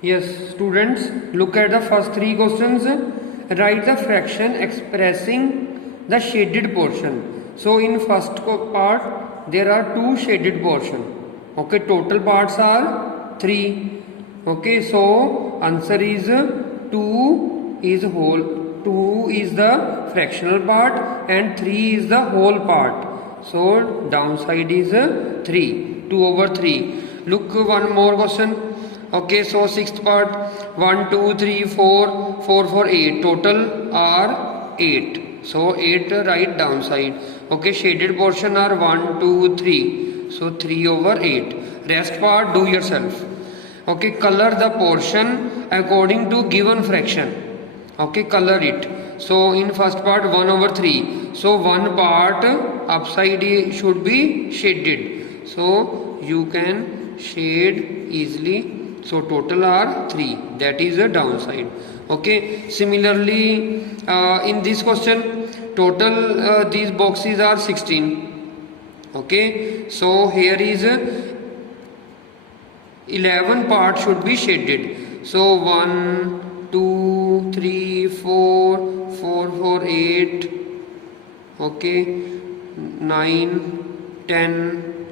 Yes, students, look at the first three questions. Write the fraction expressing the shaded portion. So in first part, there are two shaded portion. Okay, total parts are 3. Okay, so answer is 2 is whole. 2 is the fractional part and 3 is the whole part. So downside is 3. 2 over 3. Look one more question. Okay, so sixth part 1 2 3 4 4 4 8 total are 8. So 8 right downside. Okay, shaded portion are 1 2 3. So 3 over 8. Rest part do yourself. Okay, color the portion according to given fraction. Okay, color it. So in first part 1 over 3. So one part upside should be shaded. So you can shade easily. So total are 3. That is a downside. Okay. Similarly, in this question, total these boxes are 16. Okay. So here is 11 parts should be shaded. So 1, 2, 3, 4, 4, 4, 8. Okay. 9, 10,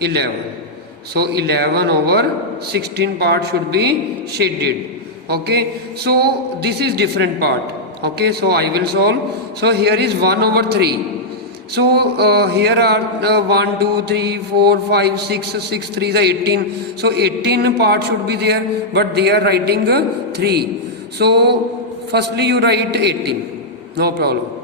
11. So 11 over 16 part should be shaded. Okay, so this is different part. Okay, so I will solve. So here is 1 over 3. So here are 1 2 3 4 5 6 6 3 is 18. So 18 part should be there, but they are writing 3. So firstly you write 18, no problem.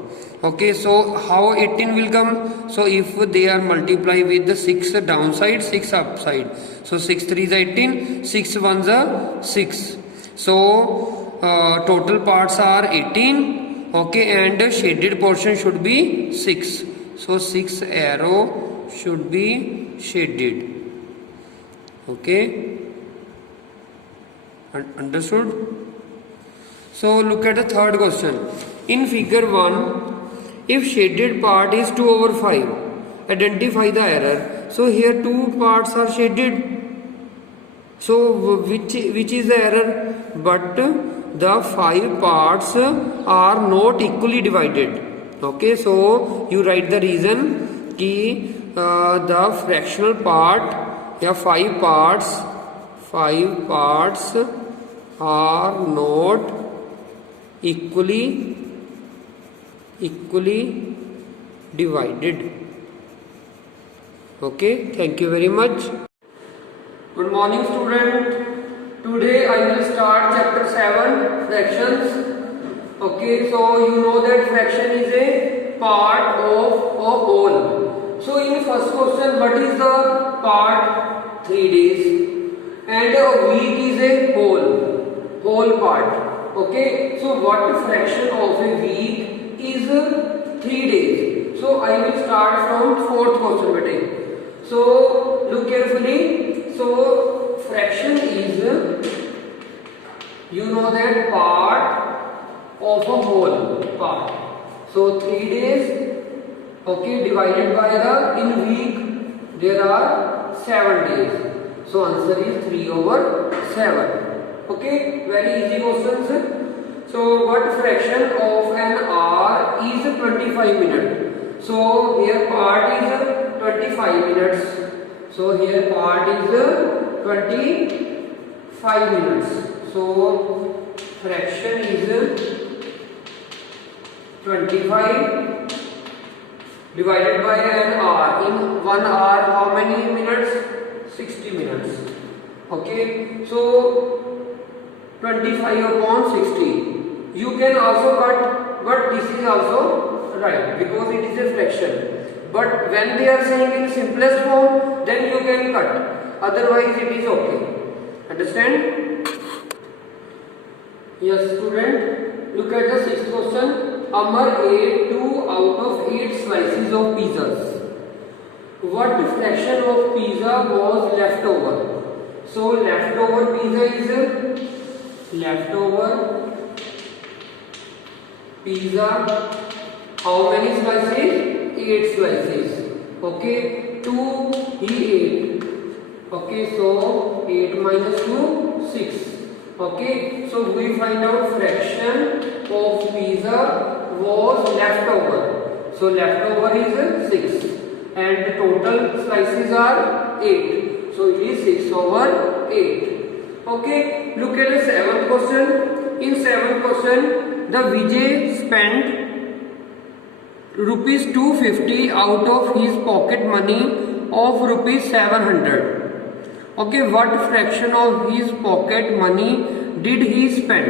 Okay, so how 18 will come? So if they are multiply with the 6 downside, 6 upside. So 6 3 is 18, 6 1 is 6. So total parts are 18. Okay, and shaded portion should be 6. So 6 arrow should be shaded. Okay, understood? So look at the third question. In figure 1, if shaded part is 2 over 5, identify the error. So here two parts are shaded. So which is the error? But the 5 parts are not equally divided. Okay, so you write the reason ki the fractional part, 5 parts are not equally divided. Okay, thank you very much. Good morning, student. Today I will start chapter 7, fractions. Okay, so you know that fraction is a part of a whole. So in first question, what is the part? 3 days, and a week is a whole part. Okay, so what fraction of a week is 3 days? So I will start from fourth question beta. So look carefully. So fraction is, you know that, part of a whole part. So 3 days, okay, divided by the, in week there are 7 days. So answer is 3 over 7. Okay, very easy questions. So what fraction of an hour is 25 minutes? So here part is 25 minutes. So here part is 25 minutes. So fraction is 25 divided by an hour. In 1 hour how many minutes? 60 minutes. Okay, so 25 upon 60. You can also cut, but this is also right because it is a fraction. But when they are saying in simplest form, then you can cut. Otherwise it is okay. Understand? Yes, student. Look at the sixth question. Amar ate 2 out of 8 slices of pizzas. What fraction of pizza was left over? So leftover pizza is leftover pizza. How many slices? 8 slices. Okay, 2 he ate. Okay, so 8 minus 2, 6. Okay, so we find out fraction of pizza was leftover. So leftover is 6 and the total slices are 8. So it is 6 over 8. Okay, look at the 7th question. In 7th question, the Vijay spent rupees 250 out of his pocket money of rupees 700. Okay, what fraction of his pocket money did he spend?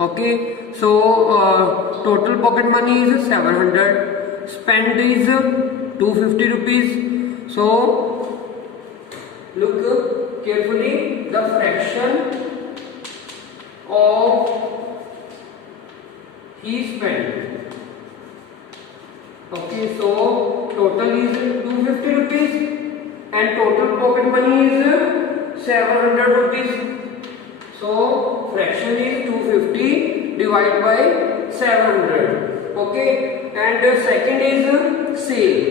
Okay, so total pocket money is 700, spend is 250 rupees. So look carefully, the fraction of he spent. Okay, so total is 250 rupees and total pocket money is 700 rupees. So fraction is 250 divided by 700. Okay, and second is save.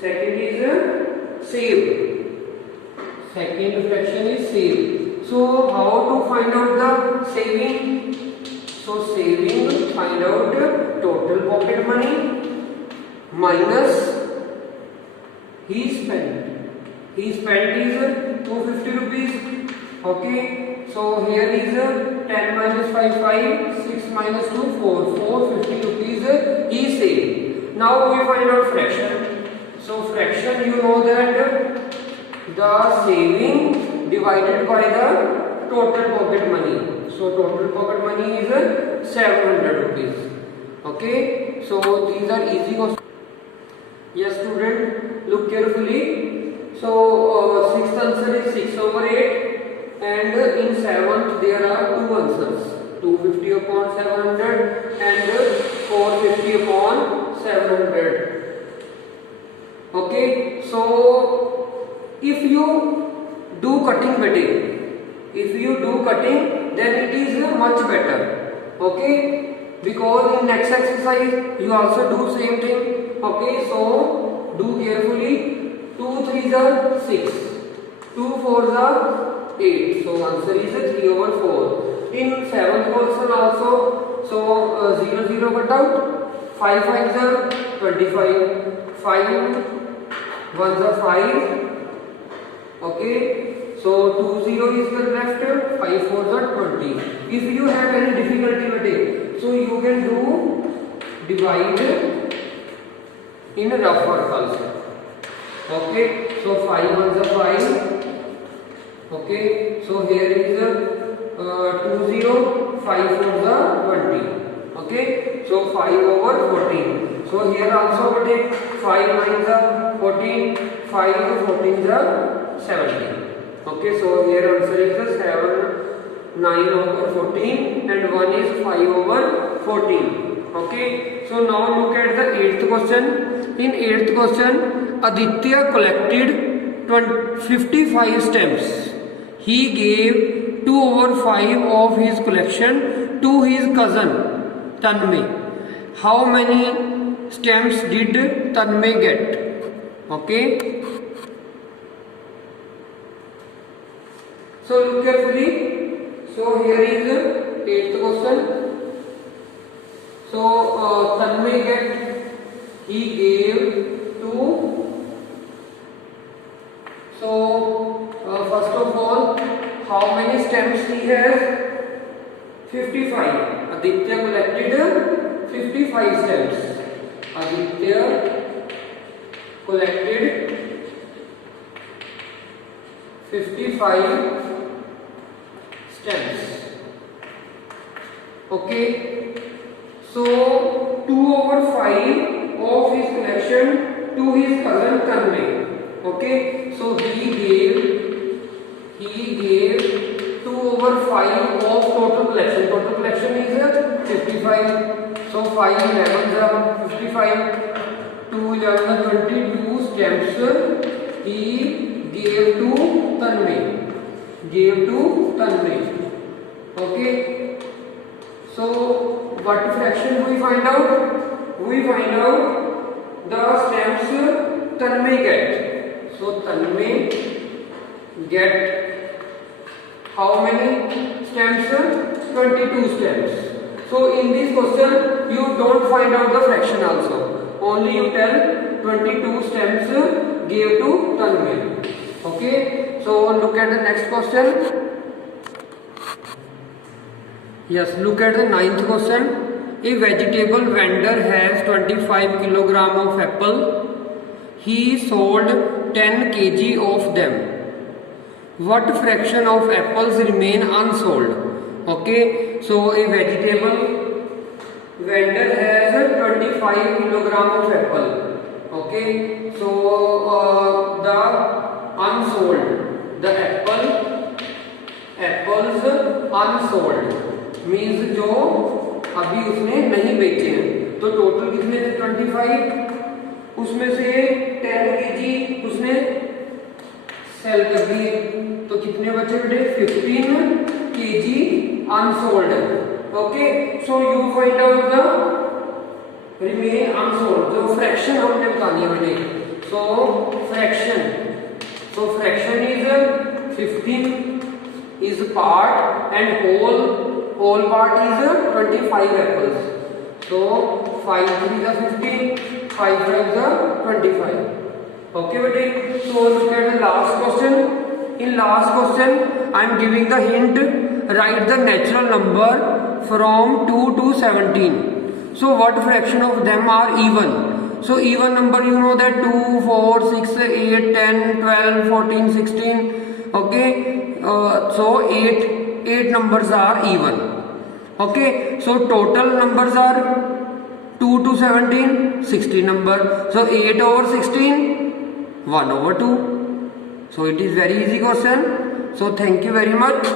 Second is save. Second fraction is save. So how to find out the saving? So saving, find out total pocket money minus he spent. He spent is 250 rupees. Okay, so here is 10 minus 5, 5, 6 minus 2, 4, 450 rupees he saved. Now we find out fraction. So fraction, you know that the saving divided by the total pocket money. So total pocket money is 700 rupees. Okay, so these are easy questions. Yes student, look carefully. So 6th answer is 6 over 8 and in 7th there are 2 answers, 250 upon 700 and 450 upon 700. Okay, so if you do cutting then it is much better. Okay, because in next exercise you also do same thing. Okay, so do carefully. 2 3s are 6, 2 4s are 8. So answer is 3 over 4. In 7th question also, so 0 0 cut out, 5 5s are 25, 5 1s are 5. Okay, so 2 0 is the left, 5 4s are 20. If you have any difficulty with it, so you can do divide in rough work also. Okay, so 5 1s are 5. Okay, so here is 2 0, 5 4s are 20. Okay, so 5 over 14. So here also put it 5 9s are 14, 5 14s are 17. Okay, so here answer is 7 9 over 14 and 1 is 5 over 14. Okay, so now look at the 8th question. In 8th question, Aditya collected 55 stamps. He gave 2 over 5 of his collection to his cousin Tanmay. How many stamps did Tanmay get? Okay. So look carefully. So here is 8th question. So Tanmay he gave 2. So first of all, how many stamps he has? 55. Aditya collected 55 stamps. Aditya collected 55 stamps. Okay. So 2 over 5 of his collection to his cousin Tanmay. Okay, so he gave 2 over 5 of total collection. Total collection is 55. So 5 11s are 55. 2 11s are 22 stamps. He gave to Tanmay. Okay. So what fraction we find out? We find out the stamps Tanmay get. So Tanmay get How many stems? 22 stems. So in this question you don't find out the fraction also, only you tell 22 stems gave to Tanmay. Okay, so look at the next question. Yes, look at the ninth question. A vegetable vendor has 25 kilogram of apple. He sold 10 kg of them. What fraction of apples remain unsold? Okay, so a vegetable vendor has 25 kilogram of apple. Okay, so the unsold, the apples unsold means जो अभी उसने नहीं बेचे हैं, तो total कितने थे 25, उसमें से 10 केजी उसने सेल कर दिए, तो कितने बचे बेटे 15 KG unsold. Okay, so you find out the remain unsold, जो फ्रैक्शन हमने बतानी है बेटे. सो fraction is 15 is part and whole part is 25 apples. So 5 3 is 15, 5 5 is 25. Okay bete, so look at the last question. In last question I am giving the hint, write the natural number from 2 to 17. So what fraction of them are even? So even number you know that 2 4 6 8 10 12 14 16. Okay, so 8 numbers are even. Okay, so total numbers are 2 to 17 16 number, so 8 over 16 1 over 2. So it is very easy question. So thank you very much.